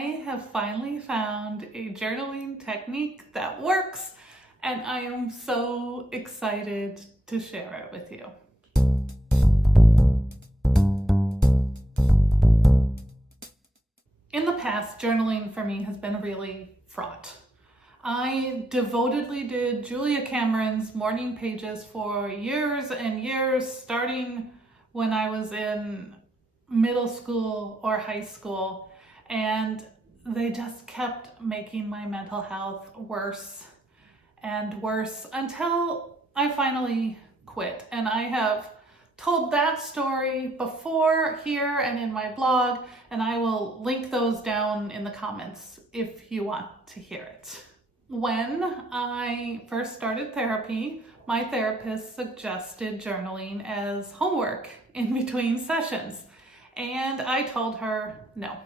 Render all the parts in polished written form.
I have finally found a journaling technique that works, and I am so excited to share it with you. In the past, journaling for me has been really fraught. I devotedly did Julia Cameron's morning pages for years and years, starting when I was in middle school or high school, and they just kept making my mental health worse and worse until I finally quit. And I have told that story before here and in my blog, and I will link those down in the comments if you want to hear it. When I first started therapy, my therapist suggested journaling as homework in between sessions. And I told her no.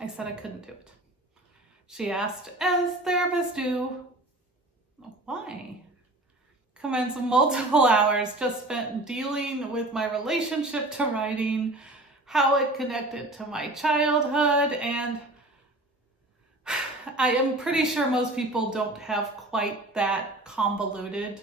I said I couldn't do it. She asked, as therapists do, why? Commenced multiple hours just spent dealing with my relationship to writing, how it connected to my childhood, and I am pretty sure most people don't have quite that convoluted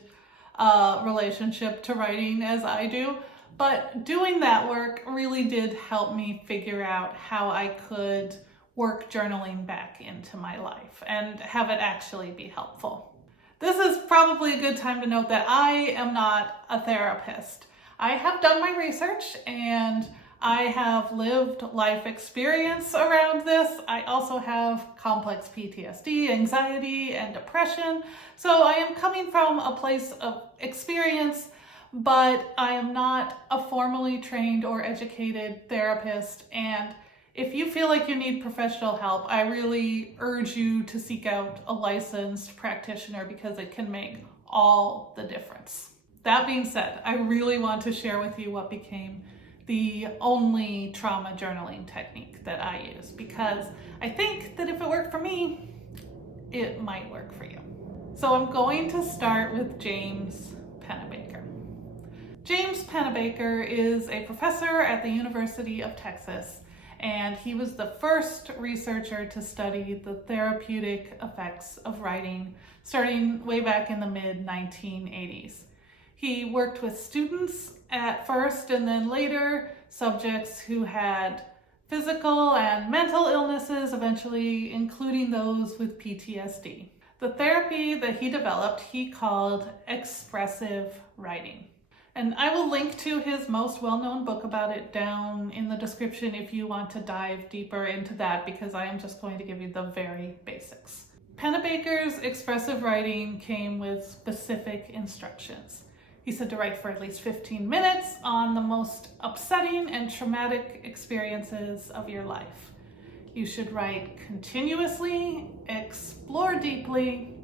relationship to writing as I do. But doing that work really did help me figure out how I could work journaling back into my life and have it actually be helpful. This is probably a good time to note that I am not a therapist. I have done my research and I have lived life experience around this. I also have complex PTSD, anxiety, and depression. So I am coming from a place of experience, but I am not a formally trained or educated therapist. And if you feel like you need professional help, I really urge you to seek out a licensed practitioner because it can make all the difference. That being said, I really want to share with you what became the only trauma journaling technique that I use, because I think that if it worked for me, it might work for you. So I'm going to start with James Pennebaker. James Pennebaker is a professor at the University of Texas, and he was the first researcher to study the therapeutic effects of writing, starting way back in the mid-1980s. He worked with students at first and then later subjects who had physical and mental illnesses, eventually including those with PTSD. The therapy that he developed, he called expressive writing. And I will link to his most well-known book about it down in the description if you want to dive deeper into that, because I am just going to give you the very basics. Pennebaker's expressive writing came with specific instructions. He said to write for at least 15 minutes on the most upsetting and traumatic experiences of your life. You should write continuously, explore deeply,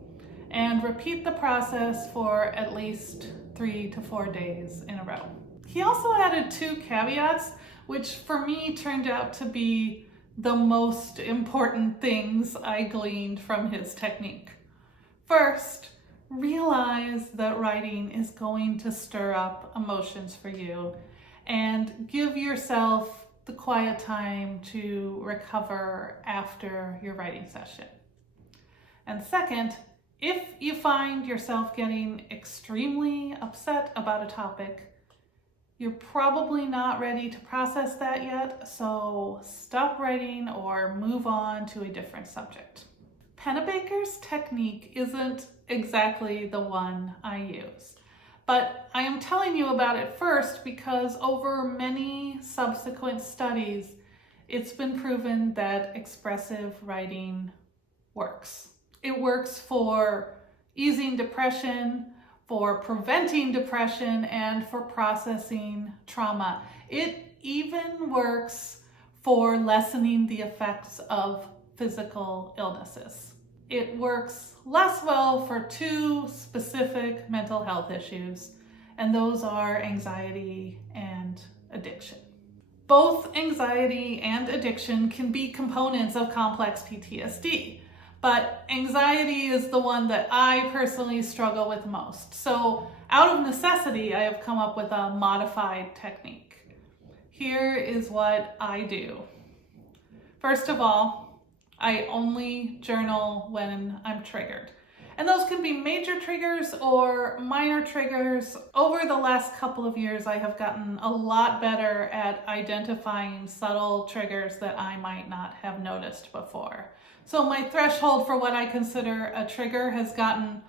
and repeat the process for at least 3 to 4 days in a row. He also added 2 caveats, which for me turned out to be the most important things I gleaned from his technique. First, realize that writing is going to stir up emotions for you, and give yourself the quiet time to recover after your writing session. And second, if you find yourself getting extremely upset about a topic, you're probably not ready to process that yet, so stop writing or move on to a different subject. Pennebaker's technique isn't exactly the one I use, but I am telling you about it first because over many subsequent studies, it's been proven that expressive writing works. It works for easing depression, for preventing depression, and for processing trauma. It even works for lessening the effects of physical illnesses. It works less well for 2 specific mental health issues, and those are anxiety and addiction. Both anxiety and addiction can be components of complex PTSD, but anxiety is the one that I personally struggle with most. So out of necessity, I have come up with a modified technique. Here is what I do. First of all, I only journal when I'm triggered. And those can be major triggers or minor triggers. Over the last couple of years, I have gotten a lot better at identifying subtle triggers that I might not have noticed before. So my threshold for what I consider a trigger has gotten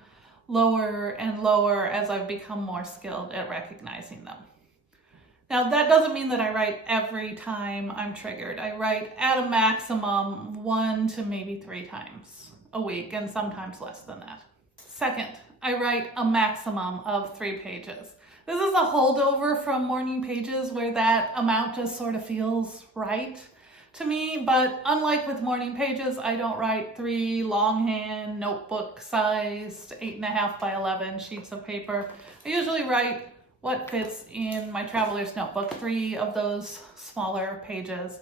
lower and lower as I've become more skilled at recognizing them. Now, that doesn't mean that I write every time I'm triggered. I write at a maximum 1 to maybe 3 times a week, and sometimes less than that. Second, I write a maximum of 3 pages. This is a holdover from morning pages where that amount just sort of feels right to me, but unlike with morning pages, I don't write 3 longhand notebook-sized 8.5 by 11 sheets of paper. I usually write what fits in my traveler's notebook, 3 of those smaller pages.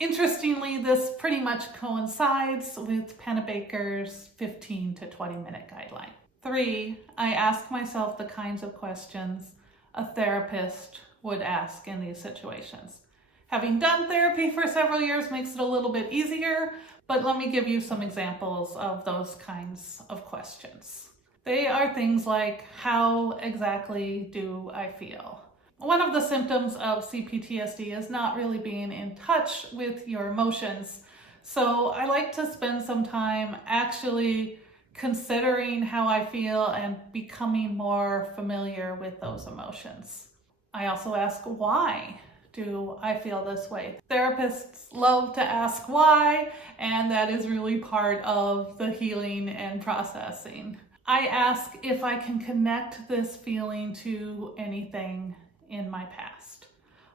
Interestingly, this pretty much coincides with Pennebaker's 15 to 20 minute guideline. 3, I ask myself the kinds of questions a therapist would ask in these situations. Having done therapy for several years makes it a little bit easier, but let me give you some examples of those kinds of questions. They are things like, how exactly do I feel? One of the symptoms of CPTSD is not really being in touch with your emotions. So I like to spend some time actually considering how I feel and becoming more familiar with those emotions. I also ask, why do I feel this way? Therapists love to ask why, and that is really part of the healing and processing. I ask if I can connect this feeling to anything in my past.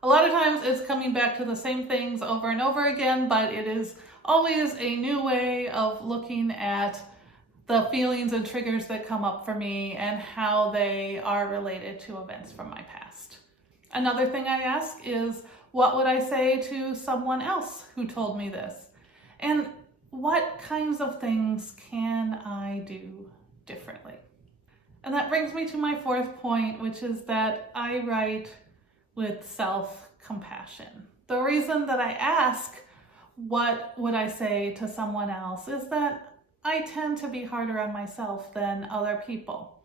A lot of times it's coming back to the same things over and over again, but it is always a new way of looking at the feelings and triggers that come up for me and how they are related to events from my past. Another thing I ask is, what would I say to someone else who told me this? And what kinds of things can I do differently? And that brings me to my 4th point, which is that I write with self-compassion. The reason that I ask, what would I say to someone else, is that I tend to be harder on myself than other people.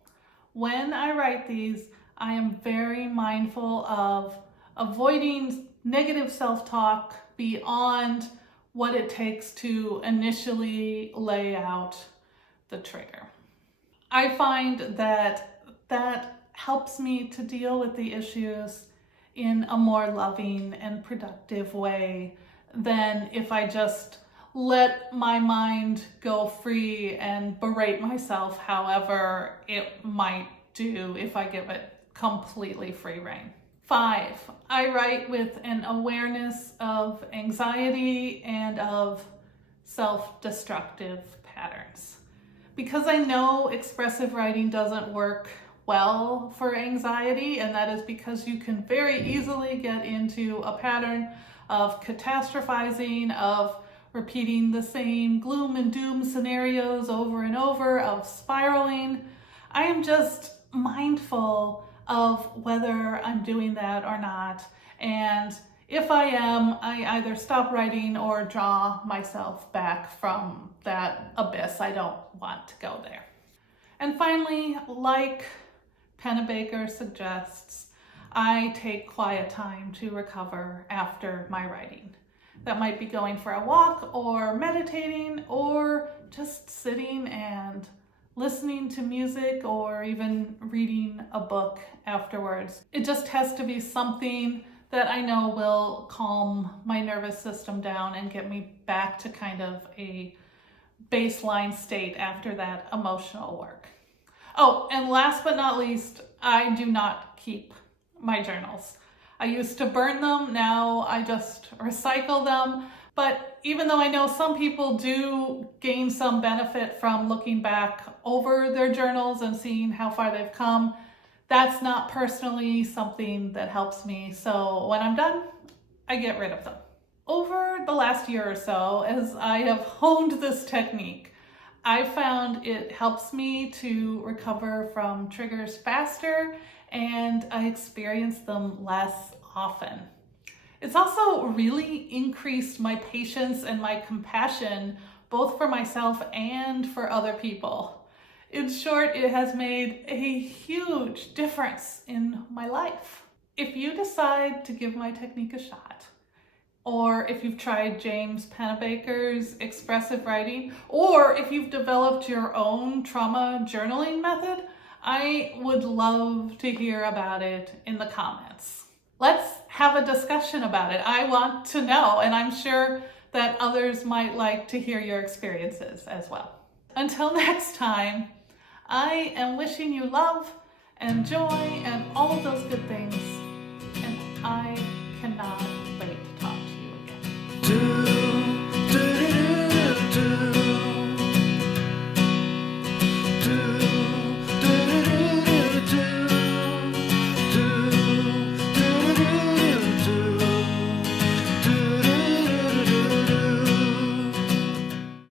When I write these, I am very mindful of avoiding negative self-talk beyond what it takes to initially lay out the trigger. I find that helps me to deal with the issues in a more loving and productive way than if I just let my mind go free and berate myself however it might do if I give it completely free rein. 5, I write with an awareness of anxiety and of self-destructive patterns. Because I know expressive writing doesn't work well for anxiety, and that is because you can very easily get into a pattern of catastrophizing, of repeating the same gloom and doom scenarios over and over, of spiraling. I am just mindful of whether I'm doing that or not, and if I am, I either stop writing or draw myself back from that abyss. I don't want to go there. And finally, like Pennebaker suggests, I take quiet time to recover after my writing. That might be going for a walk or meditating or just sitting and listening to music or even reading a book afterwards. It just has to be something that I know will calm my nervous system down and get me back to kind of a baseline state after that emotional work. Oh, and last but not least, I do not keep my journals. I used to burn them, now I just recycle them. But even though I know some people do gain some benefit from looking back over their journals and seeing how far they've come, that's not personally something that helps me. So when I'm done, I get rid of them. Over the last year or so, as I have honed this technique, I found it helps me to recover from triggers faster and I experience them less often. It's also really increased my patience and my compassion, both for myself and for other people. In short, it has made a huge difference in my life. If you decide to give my technique a shot, or if you've tried James Pennebaker's expressive writing, or if you've developed your own trauma journaling method, I would love to hear about it in the comments. Let's have a discussion about it. I want to know, and I'm sure that others might like to hear your experiences as well. Until next time, I am wishing you love and joy and all of those good things, and I cannot wait to talk to you again.